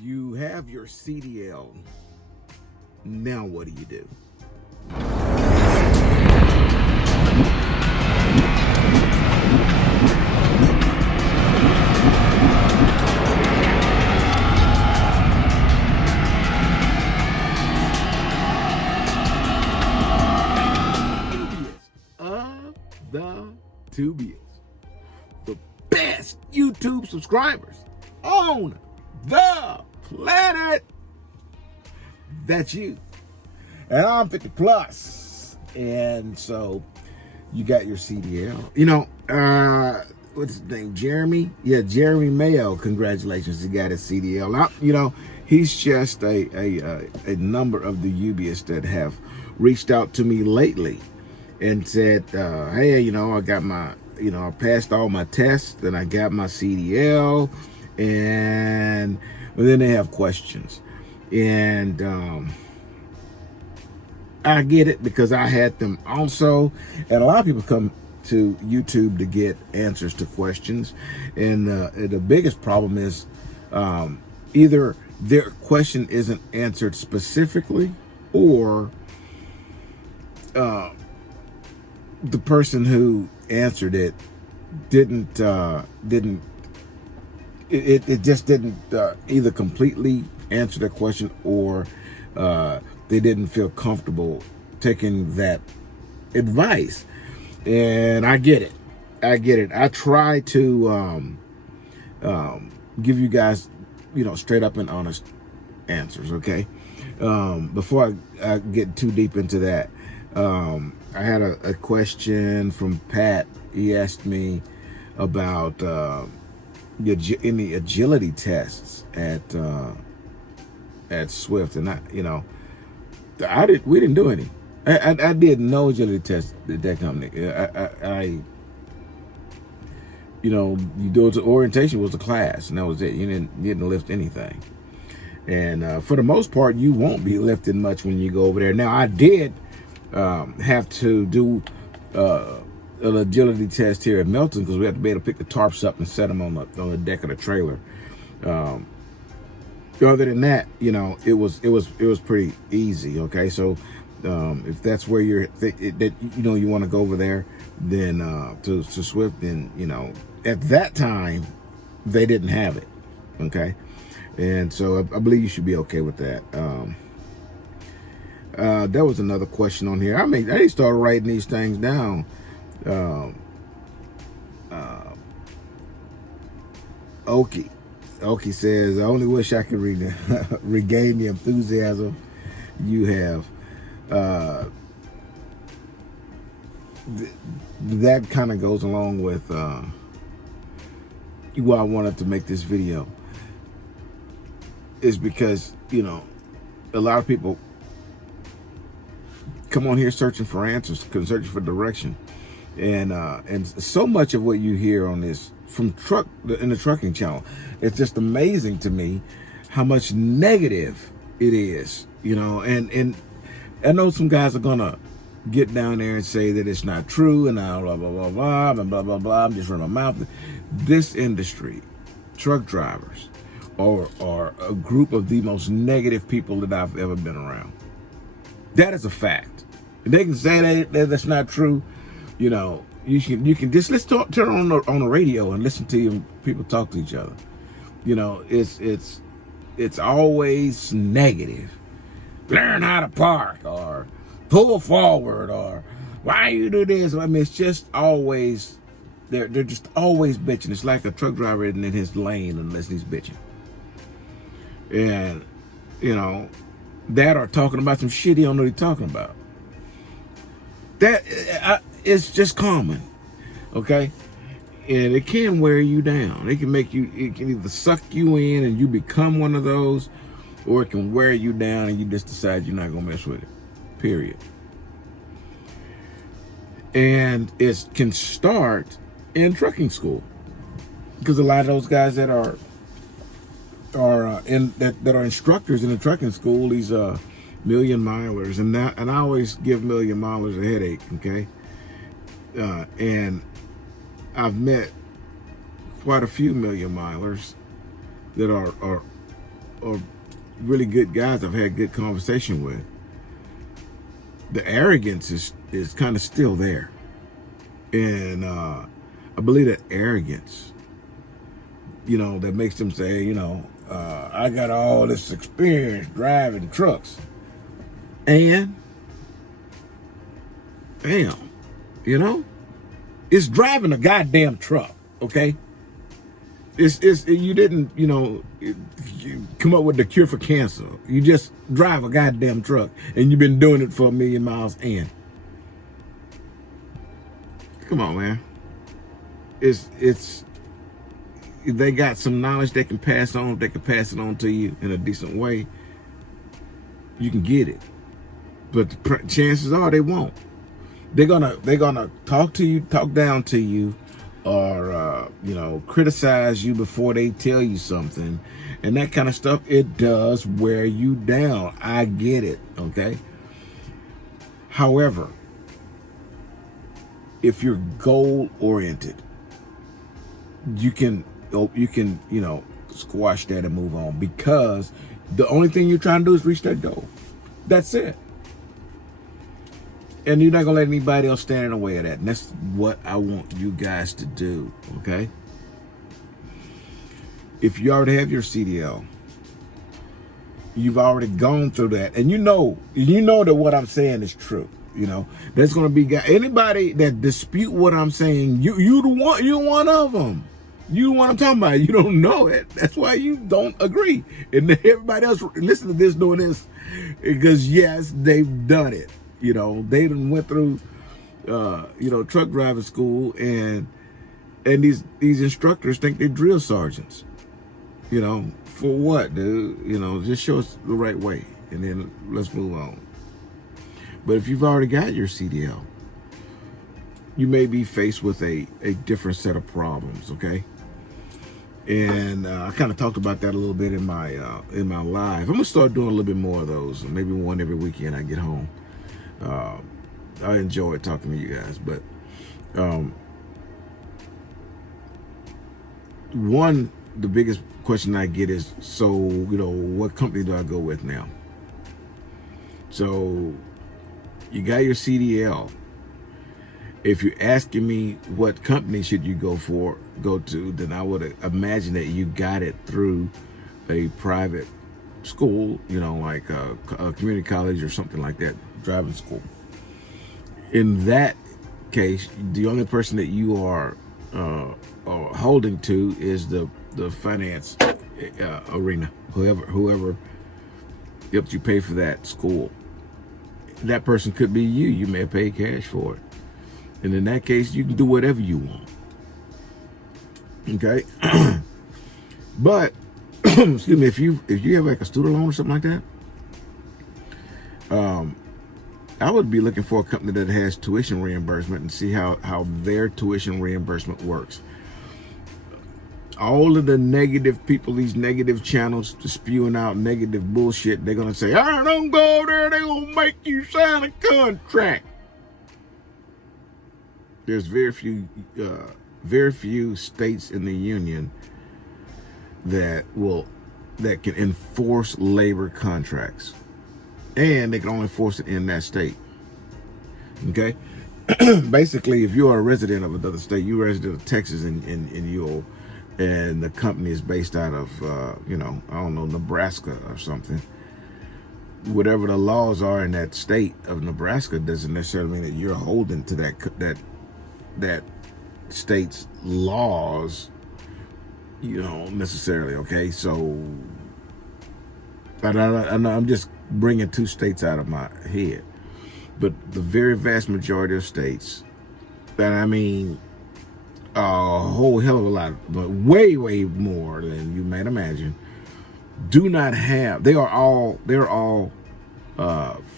You have your CDL. Now what do you do? Of the tubiest, the best YouTube subscribers on the planet. That's you. And I'm 50 plus. And so you got your CDL. You know, what's his name? Jeremy? Yeah, Jeremy Mayo. Congratulations. He got his CDL. Now, you know, he's just a number of the UBists that have reached out to me lately and said, hey, you know, I got my, you know, I passed all my tests and I got my CDL, and then they have questions. And I get it, because I had them also. And a lot of people come to YouTube to get answers to questions. And the biggest problem is either their question isn't answered specifically, or the person who answered it didn't either completely answer the question, or they didn't feel comfortable taking that advice. And I get it. I try to give you guys, you know, straight up and honest answers, okay? Before I get too deep into that, I had a question from Pat. He asked me about any agility tests at Swift, and we didn't do any. I did no agility tests at that company. You know, you do it to orientation was a class, and that was it. You didn't lift anything. And for the most part, you won't be lifting much when you go over there. Now, I did have to do an agility test here at Melton, because we had to be able to pick the tarps up and set them on the deck of the trailer. Other than that, you know, it was pretty easy. Okay, so if that's where you want to go over there, then to Swift, then, you know, at that time they didn't have it. Okay, and so I believe you should be okay with that. There was another question on here. I didn't start writing these things down. Okie says, I only wish I could regain the enthusiasm you have. That kind of goes along with why I wanted to make this video, is because, you know, a lot of people come on here searching for answers, searching for direction, and so much of what you hear on this from in the trucking channel, it's just amazing to me how much negative it is, you know. And I know some guys are gonna get down there and say that it's not true, and blah blah blah blah and blah blah blah. I'm just running my mouth. This industry, truck drivers, are a group of the most negative people that I've ever been around. That is a fact. They can say that's not true. You know, you can just turn on the radio and listen to people talk to each other. You know, it's always negative. Learn how to park, or pull forward, or why you do this. I mean, it's just always they're just always bitching. It's like a truck driver isn't in his lane unless he's bitching. And, you know, that are talking about some shit he don't know what he's talking about. That it's just common, okay? And it can wear you down. It can either suck you in and you become one of those, or it can wear you down and you just decide you're not gonna mess with it, period. And it can start in trucking school, because a lot of those guys that are instructors in the trucking school, these million milers, and I always give million milers a headache, okay? And I've met quite a few million milers that are are really good guys I've had good conversation with. The arrogance is kind of still there. And I believe that arrogance, that makes them say, I got all this experience driving trucks. And, damn, it's driving a goddamn truck, okay? You didn't, you come up with the cure for cancer. You just drive a goddamn truck, and you've been doing it for 1,000,000 miles in. Come on, man. They got some knowledge they can pass on. If they can pass it on to you in a decent way, you can get it. But the chances are they won't. They're gonna talk to you, talk down to you, or criticize you before they tell you something, and that kind of stuff. It does wear you down. I get it. Okay. However, if you're goal oriented, you can squash that and move on, because the only thing you're trying to do is reach that goal. That's it. And you're not gonna let anybody else stand in the way of that. And that's what I want you guys to do. Okay. If you already have your CDL, you've already gone through that, and you know that what I'm saying is true. There's gonna be anybody that dispute what I'm saying. You're one of them. You know what I'm talking about. You don't know it. That's why you don't agree. And everybody else listen to this doing this, because yes, they've done it. They done went through truck driving school, and these instructors think they're drill sergeants. For what, dude? Just show us the right way, and then let's move on. But if you've already got your CDL, you may be faced with a different set of problems, okay? And I kind of talked about that a little bit in my live. I'm gonna start doing a little bit more of those, maybe one every weekend I get home. I enjoy talking to you guys, but the biggest question I get is, so what company do I go with now? So you got your CDL. If you're asking me what company should you go to, then I would imagine that you got it through a private school, like a community college or something like that, driving school. In that case, the only person that you are holding to is the finance arena, whoever helped you pay for that school. That person could be you. You may have paid cash for it. And in that case, you can do whatever you want. Okay? But, excuse me, if you have like a student loan or something like that, I would be looking for a company that has tuition reimbursement and see how their tuition reimbursement works. All of the negative people, these negative channels spewing out negative bullshit, they're going to say, don't go there, they're going to make you sign a contract. There's very few states in the union that can enforce labor contracts, and they can only enforce it in that state. Okay, basically, if you are a resident of another state, you're a resident of Texas, and the company is based out of Nebraska or something. Whatever the laws are in that state of Nebraska doesn't necessarily mean that you're holding to that state's laws, necessarily. Okay, so I'm just bringing two states out of my head, but the very vast majority of states, and I mean a whole hell of a lot, but way more than you might imagine, do not have. They're all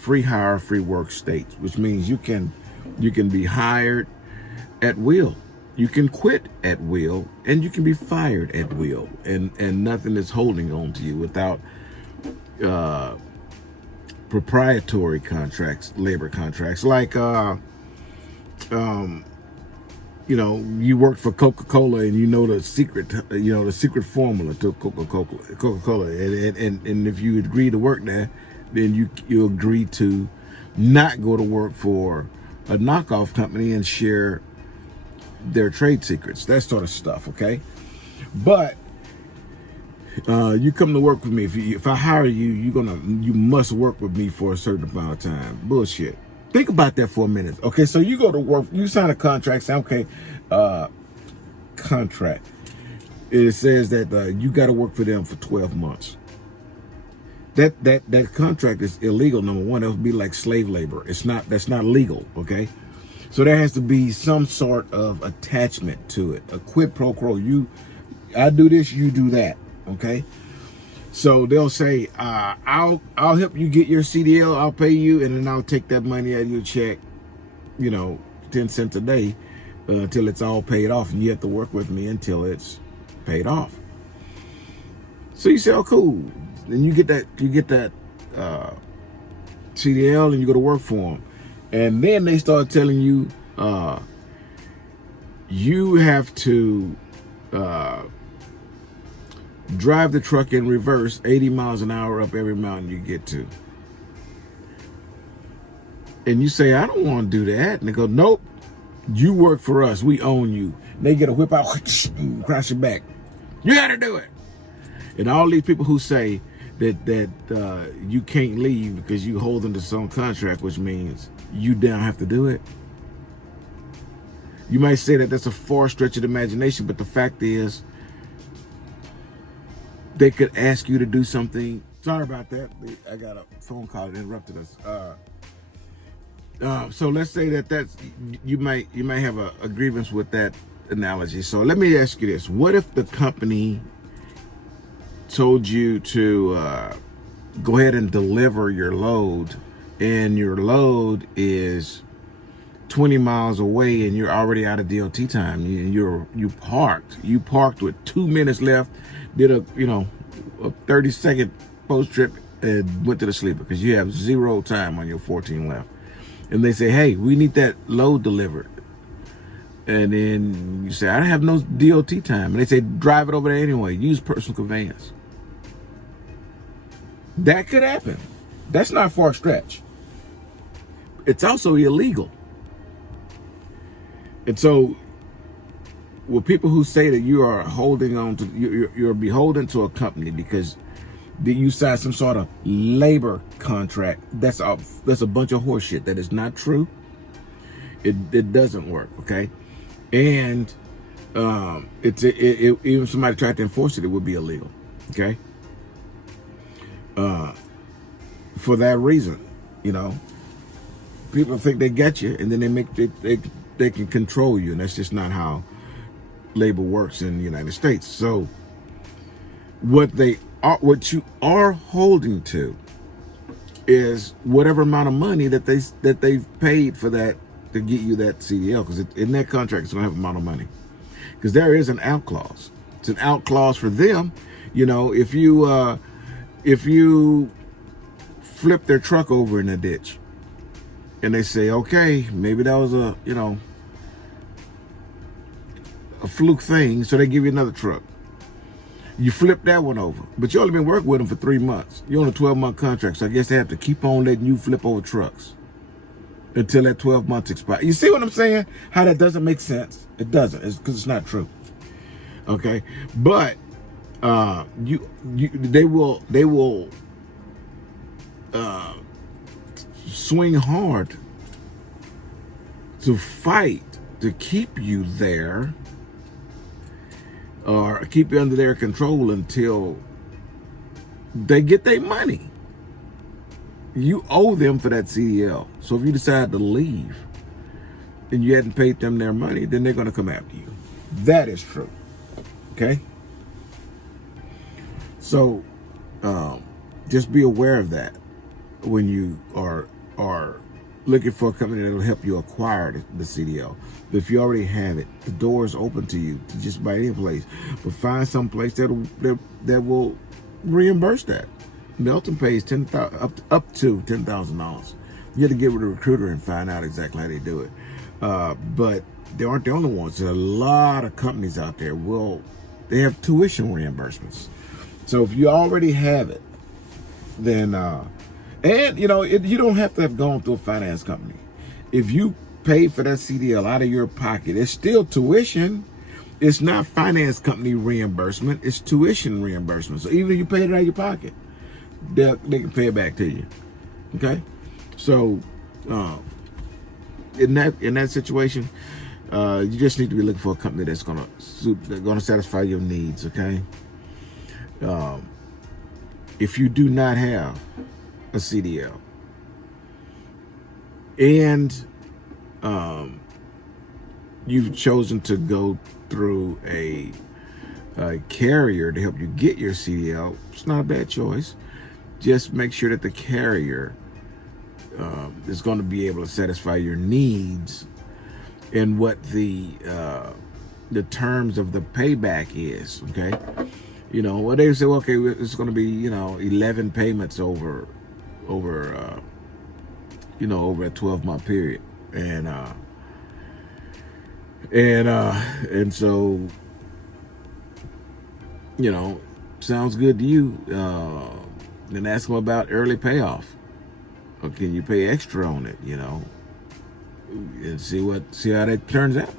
free hire, free work states, which means you can be hired at will, you can quit at will, and you can be fired at will, and nothing is holding on to you without proprietary contracts, labor contracts, like you know, you work for Coca-Cola and you know the secret, the secret formula to Coca-Cola, and if you agree to work there, then you agree to not go to work for a knockoff company and share their trade secrets, that sort of stuff. Okay, but you come to work with me. If I hire you, you must work with me for a certain amount of time. Bullshit. Think about that for a minute. Okay, so you go to work, you sign a contract, say, okay, contract. It says that you got to work for them for 12 months. That contract is illegal. Number one, that would be like slave labor. That's not legal. Okay, so there has to be some sort of attachment to it, a quid pro quo. I do this, you do that. Okay, so they'll say, I'll help you get your CDL, I'll pay you, and then I'll take that money out of your check, 10 cents a day, until it's all paid off, and you have to work with me until it's paid off. So you say, oh, cool. Then you get that CDL, and you go to work for them, and then they start telling you, you have to drive the truck in reverse 80 miles an hour up every mountain you get to. And you say, I don't want to do that. And they go, nope, you work for us. We own you. And they get a whip out, crash your back. You got to do it. And all these people who say that you can't leave because you hold them to some contract, which means you don't have to do it. You might say that that's a far stretch of the imagination, but the fact is, they could ask you to do something. Sorry about that. I got a phone call that interrupted us. So let's say that's you might have a grievance with that analogy. So let me ask you this: what if the company told you to go ahead and deliver your load, and your load is 20 miles away, and you're already out of DOT time? You parked with 2 minutes left. Did a 30-second post trip and went to the sleeper because you have 0 time on your 14 left. And they say, hey, we need that load delivered. And then you say, I don't have no DOT time. And they say, drive it over there anyway. Use personal conveyance. That could happen. That's not far stretch. It's also illegal. And so, with people who say that you are holding on to, you're beholden to a company because you signed some sort of labor contract, that's a bunch of horseshit. That is not true. It doesn't work, okay? And even if somebody tried to enforce it, it would be illegal, okay? For that reason, people think they get you, and then they can control you, and that's just not how labor works in the United States. So what you are holding to is whatever amount of money that they've paid for that, to get you that CDL, because in that contract it's going to have an amount of money, because there is an out clause. It's an out clause for them. If you flip their truck over in a ditch, and they say, okay, maybe that was a fluke thing, so they give you another truck. You flip that one over, but you only been working with them for 3 months. You're on a 12-month contract, so I guess they have to keep on letting you flip over trucks until that 12 months expires. You see what I'm saying? How that doesn't make sense? It doesn't. It's because it's not true. Okay, but they will swing hard to fight to keep you there, or keep you under their control until they get their money. You owe them for that CDL. So if you decide to leave and you hadn't paid them their money, then they're going to come after you. That is true. Okay? So just be aware of that when you are looking for a company that will help you acquire the CDL. But if you already have it, the door is open to you to just buy any place. But find some place that will reimburse that. Melton pays up to $10,000. You have to get with a recruiter and find out exactly how they do it. But they aren't the only ones. There's a lot of companies out there they have tuition reimbursements. So if you already have it, then and you don't have to have gone through a finance company. If you pay for that CDL out of your pocket, it's still tuition. It's not finance company reimbursement, it's tuition reimbursement. So even if you pay it out of your pocket, they can pay it back to you. Okay? So in that situation, you just need to be looking for a company that's gonna satisfy your needs. Okay? If you do not have a CDL and you've chosen to go through a carrier to help you get your CDL, it's not a bad choice. Just make sure that the carrier is going to be able to satisfy your needs and what the terms of the payback is. Okay, what they say, okay, it's going to be 11 payments over a 12-month period, and so sounds good to you. Then ask them about early payoff, or can you pay extra on it? And see how that turns out.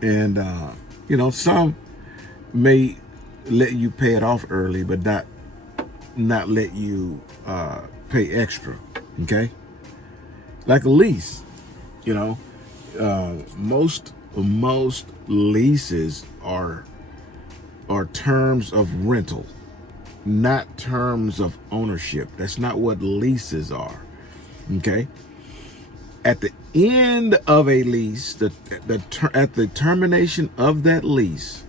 And some may let you pay it off early, but not let you pay extra. Okay, like a lease. Most leases are terms of rental, not terms of ownership. That's not what leases are. Okay. At the end of a lease, at the termination of that lease,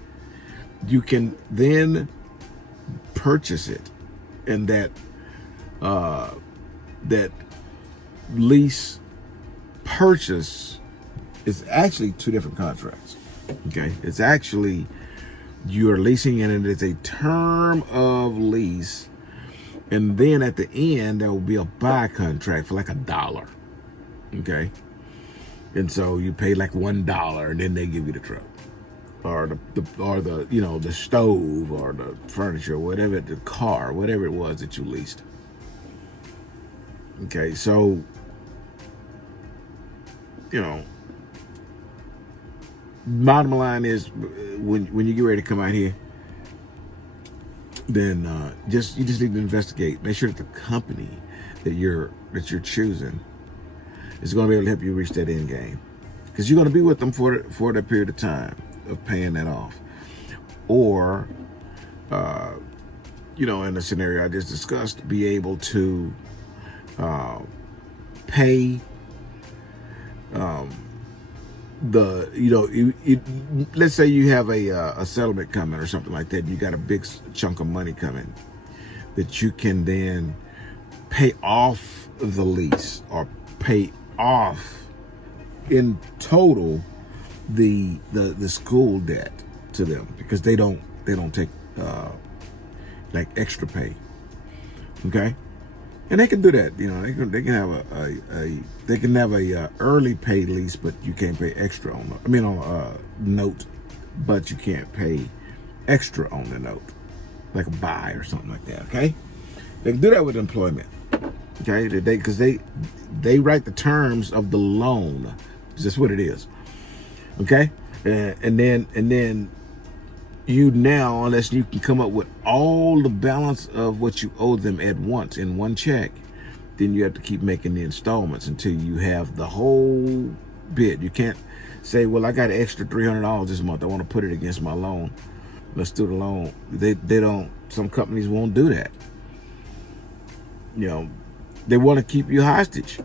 you can then purchase it, and that lease purchase is actually two different contracts. Okay, it's actually you're leasing, and it is a term of lease, and then at the end there will be a buy contract for like $1. Okay, and so you pay like $1, and then they give you the truck, or the stove, or the furniture, whatever, the car, whatever it was that you leased. Okay, so bottom line is, when you get ready to come out here, then you just need to investigate. Make sure that the company that you're choosing is going to be able to help you reach that end game, because you're going to be with them for that period of time of paying that off. Or in the scenario I just discussed, be able to pay let's say you have a settlement coming or something like that, and you got a big chunk of money coming, that you can then pay off the lease, or pay off in total the school debt to them, because they don't take like extra pay. Okay, and they can do that. They can have a early pay lease, but you can't pay extra on a note, but you can't pay extra on the note, like a buy or something like that. Okay, they can do that with employment. Okay, because they write the terms of the loan. That's what it is. Okay, and then you now, unless you can come up with all the balance of what you owe them at once in one check, then you have to keep making the installments until you have the whole bit. You can't say, well, I got an extra $300 this month, I want to put it against my loan, let's do the loan. They don't. Some companies won't do that. They want to keep you hostage.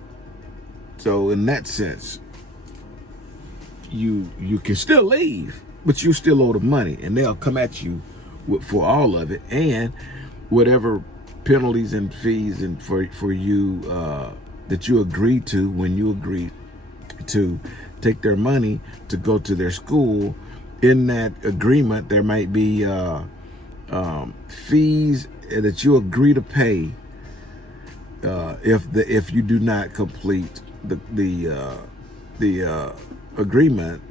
So in that sense, you can still leave, but you still owe the money, and they'll come at you for all of it, and whatever penalties and fees and for you that you agreed to when you agreed to take their money to go to their school. In that agreement, there might be fees that you agree to pay if you do not complete agreement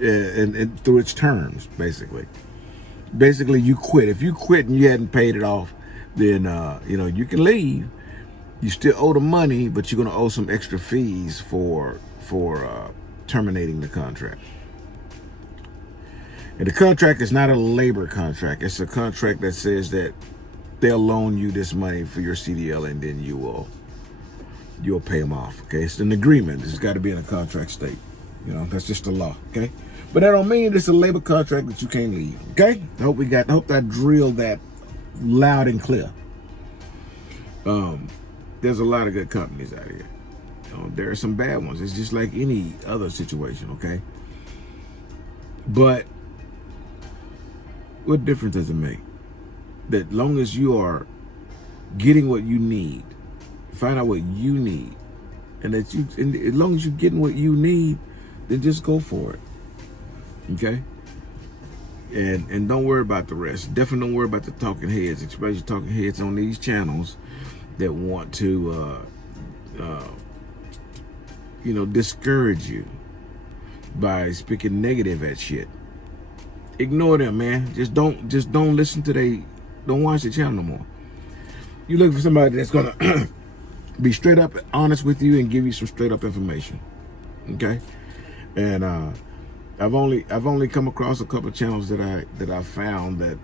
and through its terms, basically. Basically, you quit. If you quit and you hadn't paid it off, then you can leave. You still owe the money, but you're going to owe some extra fees for terminating the contract. And the contract is not a labor contract. It's a contract that says that they'll loan you this money for your CDL, and then you'll pay them off. Okay, it's an agreement. It's got to be in a contract state. That's just the law. Okay, but that don't mean it's a labor contract that you can't leave. Okay, I hope I drilled that loud and clear. There's a lot of good companies out here. There are some bad ones. It's just like any other situation. Okay, but what difference does it make? That long as you are getting what you need, find out what you need, and as long as you're getting what you need, then just go for it. Okay? And don't worry about the rest. Definitely don't worry about the talking heads, especially talking heads on these channels that want to discourage you by speaking negative at shit. Ignore them, man. Just don't listen to don't watch the channel no more. You look for somebody that's gonna be straight up honest with you and give you some straight up information. Okay? And I've only come across a couple of channels that I found that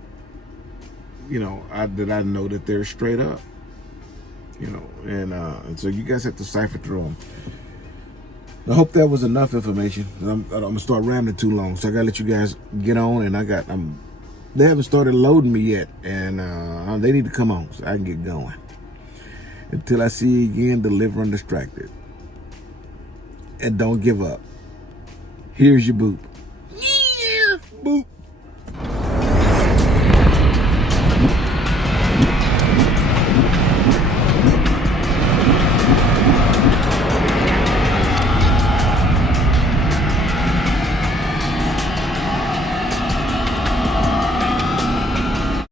I know that they're straight up. And so you guys have to cipher through them. I hope that was enough information. I'm gonna start rambling too long, so I gotta let you guys get on. And they haven't started loading me yet, and they need to come on so I can get going. Until I see you again, deliver undistracted, and don't give up. Here's your boop. Yeah, boop.